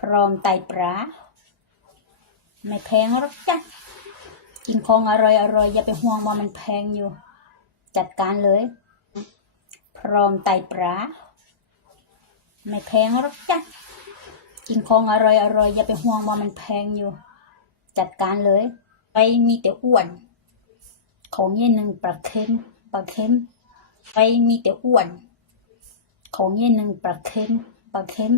พร้อมไตปลาไม่แพงหรอกจ้ะกินของอร่อยอร่อยอย่าไปห่วงว่ามันแพงอยู่ จัดการเลย พร้อมไตปลาไม่แพงหรอกจ้ะกินของอร่อยอร่อยอย่าไปห่วงว่ามันแพงอยู่ จัดการเลยไปมีแต่อ้วน ของเย็นหนึ่งปลาเค็มปลาเค็มไปมีแต่อ้วน ของเย็นหนึ่งปลาเค็มปลาเค็ม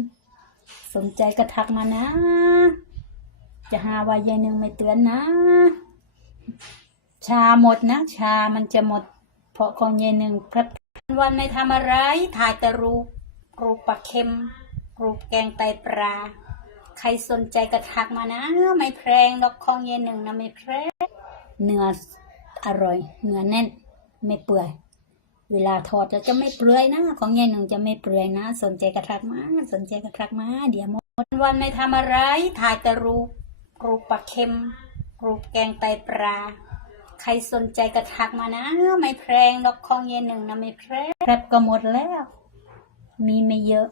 สนใจก็ทักมานะ จะหาว่ายายหนึ่งไม่เตือนนะ ชาหมดนะ ชามันจะหมด เพราะของยายหนึ่งครับวันไม่ทำอะไร ถ่ายแต่รูปรูปปลาเค็ม รูปแกงไตปลา ใครสนใจก็ทักมานะ ไม่แพงดอกของยายหนึ่งนะไม่แพงเนื้ออร่อย เนื้อแน่น ไม่เปื่อย เวลาทอดจะจะไม่เปื่อยนะ ของยายหนึ่งจะไม่เปื่อยนะ สนใจกระทักมาสนใจกระทักมาเดี๋ยวหมดวันไม่ทำอะไร ถ่ายแต่รูปรูปปลาเค็ม รูปแกงไตปลาใครสนใจกระทักมานะ ไม่แพงดอกของยายหนึ่งนะไม่แพงแรบก็หมดแล้ว มีไม่เยอะ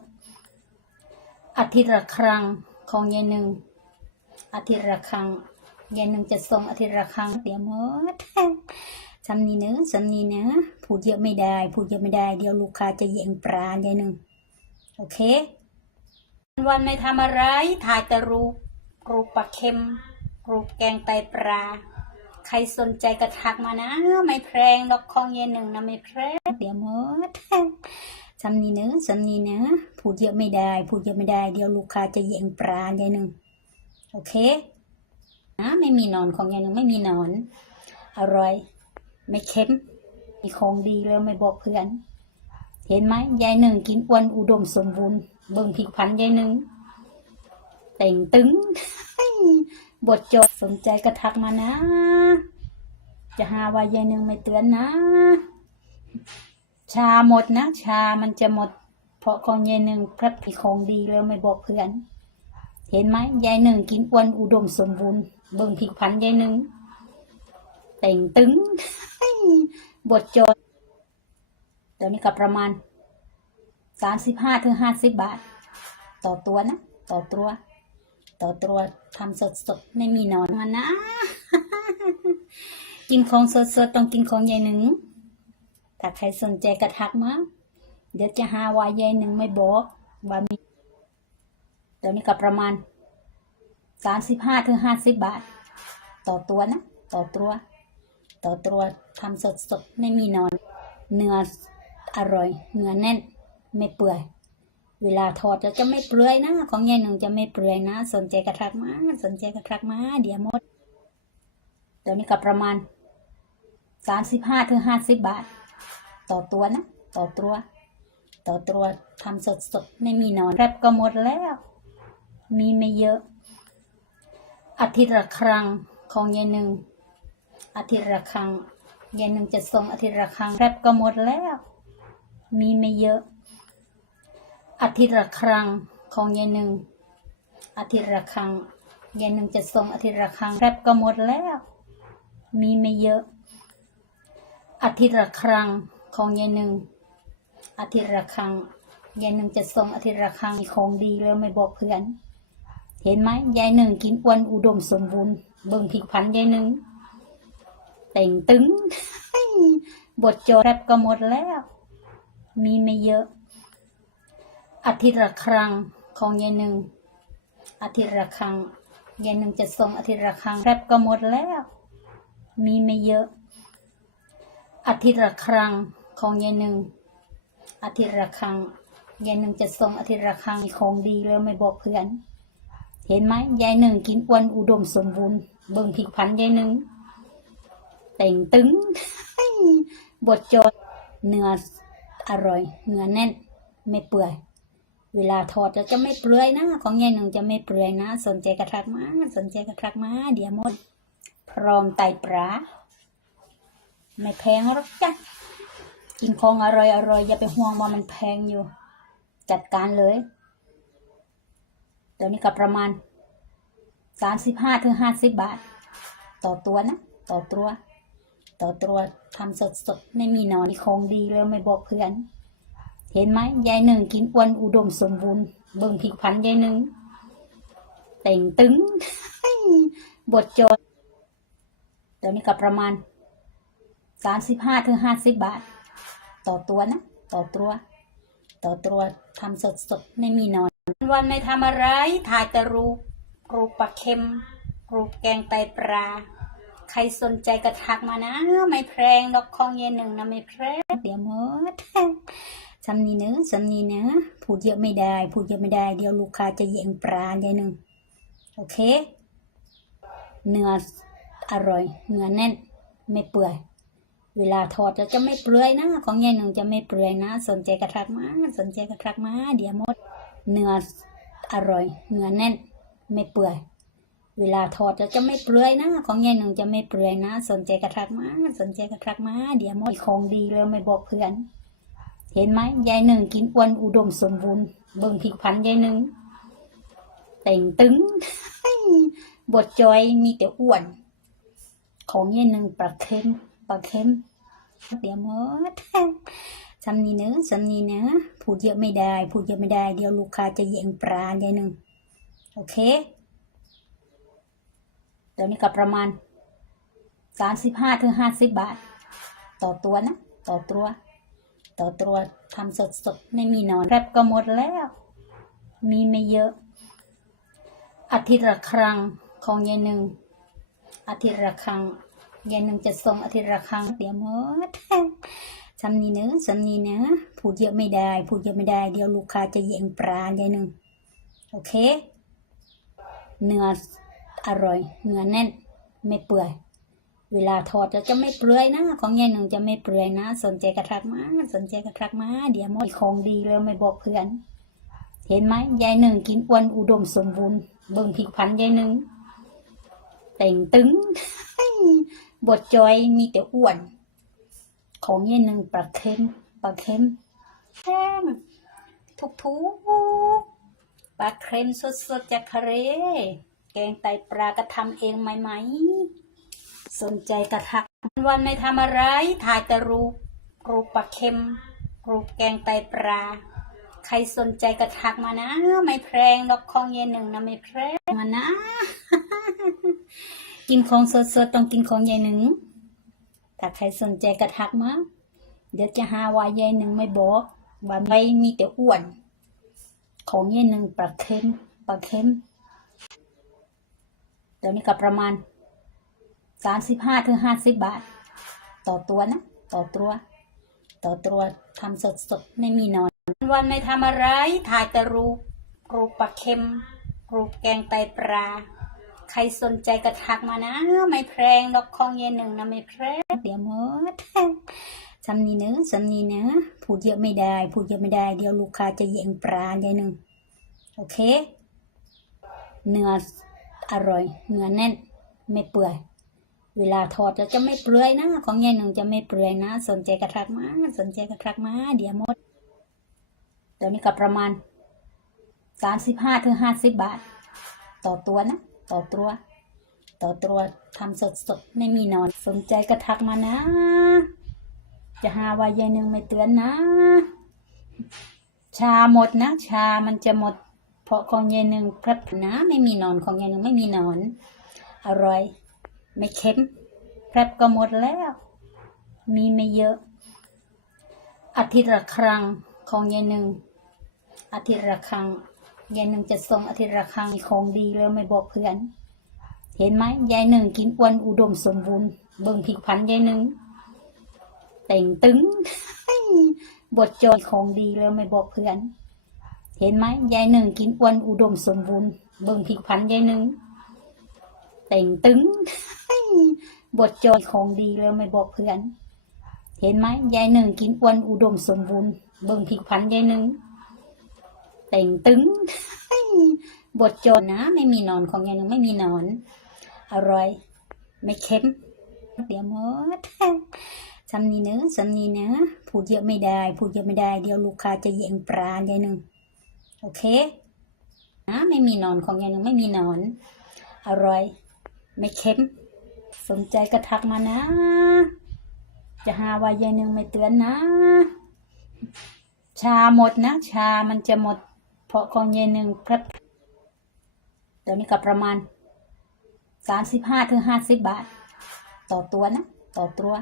อาทิตย์ละครั้งของยายหนึ่งอาทิตย์ละครั้งยายหนึ่งจะส่งอาทิตย์ละครั้งเดี๋ยวหมด สำนีเนื้อะสำนีเนื้อะพูดเยอะไม่ได้ พูดเยอะไม่ได้ เดี๋ยวลูกค้าจะแย่งปลายายหนึ่งโอเค วันไม่ทำอะไรถ่ายแต่รูปรูปปลาเค็ม รูปแกงไตปลา ใครสนใจก็ทักมานะ ไม่แพงดอกของเย็นหนึ่งนะไม่แพงเดี๋ยวหมดสำนีเนื้อะสำนีเนื้อะพูดเยอะไม่ได้ พูดเยอะไม่ได้ เดี๋ยวลูกค้าจะแย่งปลายายหนึ่งโอเคนะไม่มีนอนของยายหนึ่งไม่มีนอน อร่อย ไม่เค็มมีของดีแล้วไม่บอกเพื่อน เห็นไหมยายหนึ่งกินอ้วนอุดมสมบูรณ์เบิ่งผิกพันยายหนึ่งเต่งตึงบทจดสนใจก็ทักมานะ จะหาว่ายายหนึ่งไม่เตือนนะ ชาหมดนะ ชามันจะหมด เพราะของยายหนึ่งพระมีของดีแล้วไม่บอกเพื่อน เห็นไหมยายหนึ่งกินอ้วนอุดมสมบูรณ์เบิ่งผิกพันยายหนึ่งเต่งตึง บทโจทย์เดี๋ยวนี้ก็ประมาณสามสิบห้าถึงห้าสิบบาท ต่อตัวนะ ต่อตัว ต่อตัวทำสดสดๆไม่มีนอนมันนะ กินของสดสดๆต้องกินของยายหนึ่งถ้าใครสนใจก็ทักมาเดี๋ยวจะหาว่ายายหนึ่งไม่บอกว่ามีเดี๋ยวนี้ก็ประมาณสามสิบห้าถึงห้าสิบบาท ต่อตัวนะ ต่อตัว ต่อตัวทำสดสดๆไม่มีนอน เนื้ออร่อย เนื้อแน่น ไม่เปื่อย เวลาทอดจะจะไม่เปื่อยนะ ของยายหนึ่งจะไม่เปื่อยนะ สนใจกระทักมา สนใจกระทักมา เดี๋ยวหมดเดี๋ยวนี้ก็ประมาณสามสิบห้าถึงห้าสิบบาท ต่อตัวนะ ต่อตัว ต่อตัวทำสดสดๆไม่มีนอนแรบก็หมดแล้ว มีไม่เยอะอาทิตย์ละครั้งของยายหนึ่ง อาทิตย์ละครั้งยายหนึ่งจะส่งอาทิตย์ละครั้งแรบก็หมดแล้ว มีไม่เยอะ อาทิตย์ละครั้งของยายหนึ่งอาทิตย์ละครั้งยายหนึ่งจะส่งอาทิตย์ละครั้งแรบก็หมดแล้ว มีไม่เยอะ อาทิตย์ละครั้งของยายหนึ่งอาทิตย์ละครั้งยายหนึ่งจะส่งอาทิตย์ละครั้งของดีแล้วไม่บอกเพื่อน เห็นไหมยายหนึ่งกินอ้วนอุดมสมบูรณ์เบิ่งผิกพันยายหนึ่ง เต่งตึงบทโจแรบก็หมดแล้ว มีไม่เยอะ อาทิตย์ละครั้งของยายหนึ่งอาทิตย์ละครั้งยายหนึ่งจะส่งอาทิตย์ละครั้งแรบก็หมดแล้ว มีไม่เยอะ อาทิตย์ละครั้งของยายหนึ่งอาทิตย์ละครั้งยายหนึ่งจะส่งอาทิตย์ละครั้งมีของดีแล้วไม่บอกเพื่อน เห็นไหมยายหนึ่งกินอ้วนอุดมสมบูรณ์เบิ่งผิกพันยายหนึ่ง เต่งตึงบทโจทย์เนื้ออร่อย เนื้อแน่นไม่เปื่อย เวลาทอดจะจะไม่เปื่อยนะ ของยายหนึ่งจะไม่เปื่อยนะ สนใจกระทักมาสนใจกระทักมาเดี๋ยวหมด พร้อมไตปลาไม่แพงหรอกจ้ะกินของอร่อยอร่อยอย่าไปห่วงว่ามันแพงอยู่ จัดการเลยเดี๋ยวนี้ก็ประมาณสามสิบห้าถึงห้าสิบบาท ต่อตัวนะ ต่อตัว ต่อตัวทำสดสดไม่มีนอนมีของดีแล้วไม่บอกเพื่อน เห็นไหมยายหนึ่งกินอ้วนอุดมสมบูรณ์เบิ่งผิกพันยายหนึ่งเต่งตึงบทโจทย์เดี๋ยวนี้ก็ประมาณสามสิบห้าถึงห้าสิบบาท ต่อตัวนะ ต่อตัว ต่อตัวทำสดสดไม่มีนอน วันไม่ทำอะไรถ่ายแต่รูปรูปปลาเค็มรูปแกงไตปลา ใครสนใจก็ทักมานะ ไม่แพงดอกคองเย็นหนึ่งนะไม่แพงเดี๋ยวหมดสำนีเนื้อะสำนีเนื้อะพูดเยอะไม่ได้ พูดเยอะไม่ได้ เดี๋ยวลูกค้าจะแย่งปลาเดี๋ยวหนึ่งโอเค เนื้ออร่อยเนื้อแน่นไม่เปื่อยเวลาทอดจะจะไม่เปื่อยนะ ของยายหนึ่งจะไม่เปื่อยนะ สนใจกระทักมาสนใจกระทักมาเดี๋ยวหมด เนื้ออร่อยเนื้อแน่น ไม่เปื่อย เวลาทอดจะจะไม่เปลือยนะ ของยายหนึ่งจะไม่เปลือยนะ สนใจกระทักมาสนใจกระทักมาเดี๋ยวมดของดีเลยไม่บอกเพื่อน เห็นไหมยายหนึ่งกินอ้วนอุดมสมบูรณ์เบิ่งผิกพันยายหนึ่งเต่งตึงบทจอยมีแต่อ้วน ของยายหนึ่งปลาเค็มปลาเค็มเดี๋ยวมดสำนีเนื้อะสำนีเนื้อะพูดเยอะไม่ได้ พูดเยอะไม่ได้ เดี๋ยวลูกค้าจะแย่งปลายายหนึ่งโอเค ดี๋ยวนี้ก็ประมาณสามสิบห้าถึงห้าสิบบาท ต่อตัวนะ ต่อตัว ต่อตัวทำสดสดไม่มีนอนแรบก็หมดแล้ว มีไม่เยอะ อาทิตย์ละครั้งของยายหนึ่งอาทิตย์ละครั้งยายหนึ่งจะส่งอาทิตย์ละครั้งเดี๋ยวหมดสำนีเนื้อะสำนีเนื้อพูดเยอะไม่ได้ พูดเยอะไม่ได้ เดี๋ยวลูกค้าจะแย่งปลายายหนึ่งโอเค เนื้อ อร่อยเนื้อแน่นไม่เปื่อย เวลาทอดจะจะไม่เปื่อยนะของยายหนึ่งจะไม่เปื่อยนะ สนใจกระทักมาสนใจกระทักมาเดี๋ยวหมดของดีเลยไม่บอกเพื่อน เห็นไหมยายหนึ่งกินอ้วนอุดมสมบูรณ์เบิ่งผิกพันยายหนึ่งเต่งตึงบทจอยมีแต่อ้วน ของยายหนึ่งปลาเค็มปลาเค็มแห้งทุกทุกปลาเค็มสดๆจากทะเล แกงไตปลาก็ทำเองไหมไหม สนใจกระทักวันไม่ทำอะไรถ่ายแต่รูปรูปปลาเค็ม รูปแกงไตปลา ใครสนใจก็ทักมานะ ไม่แพงดอกของเย็นหนึ่งนะไม่แพงมานะ กินของสดๆต้องกินของยายหนึ่งถ้าใครสนใจก็ทักมาเดี๋ยวจะหาว่ายายหนึ่งไม่บอกว่าไม่มีแต่อ้วน ของยายหนึ่งปลาเค็มปลาเค็ม เดี๋ยวนี้ก็ประมาณสามสิบห้าถึงห้าสิบบาท ต่อตัวนะ ต่อตัว ต่อตัวทำสดสดไม่มีนอน วันไม่ทำอะไร ถ่ายแต่รูปรูปปลาเค็ม รูปแกงไตปลา ใครสนใจก็ทักมานะ ไม่แพงดอกของเย็นหนึ่งนะไม่แพงเดี๋ยวหมดสำนีเนื้อะสำนีเนื้อะพูดเยอะไม่ได้ พูดเยอะไม่ได้ เดี๋ยวลูกค้าจะแย่งปลายายหนึ่งโอเค เนื้อ อร่อยเนื้อแน่นไม่เปื่อย เวลาทอดจะจะไม่เปื่อยนะ ของยายหนึ่งจะไม่เปื่อยนะ สนใจกระทักมาสนใจกระทักมาเดี๋ยวหมดเดี๋ยวนี้ก็ประมาณสามสิบห้าถึงห้าสิบบาท ต่อตัวนะ ต่อตัว ต่อตัวทำสดสดไม่มีนอน สนใจก็ทักมานะ จะหาว่ายายหนึ่งไม่เตือนนะ ชาหมดนะ ชามันจะหมด ราะของยายหนึ่งพรับนะไม่มีนอนของยายหนึ่งไม่มีนอน อร่อย ไม่เค็มแพรบก็หมดแล้ว มีไม่เยอะ อาทิตย์ละครั้งของยายหนึ่งอาทิตย์ละครั้งยายหนึ่งจะส่งอาทิตย์ละครั้งของดีเลยไม่บอกเพื่อน เห็นไหมยายหนึ่งกินอ้วนอุดมสมบูรณ์เบิ่งผิกพันยายหนึ่งเต่งตึงบทจอยของดีเลยไม่บอกเพื่อน เห็นไหมยายหนึ่งกินอ้วนอุดมสมบูรณ์เบิ่งผิกพันยายหนึ่งเต่งตึงบทจอยของดีเลยไม่บอกเพื่อน เห็นไหมยายหนึ่งกินอ้วนอุดมสมบูรณ์เบิ่งผิกพันยายหนึ่งเต่งตึงบทจอยนะ ไม่มีนอนของยายหนึ่งไม่มีนอน อร่อย ไม่เค็มเดี๋ยวหมดสำนีเนื้อสำนีเนื้อพูดเยอะไม่ได้ พูดเยอะไม่ได้ เดี๋ยวลูกค้าจะแย่งปลายายหนึ่ง โอเคนะไม่มีนอนของยายหนึ่งไม่มีนอน อร่อย ไม่เค็ม สนใจก็ทักมานะ จะหาว่ายายนึงไม่เตือนนะ ชาหมดนะ ชามันจะหมด เพราะของยายนึงพรับตัวนี้ก็ประมาณสามสิบห้าถึงห้าสิบบาท ต่อตัวนะ ต่อตัว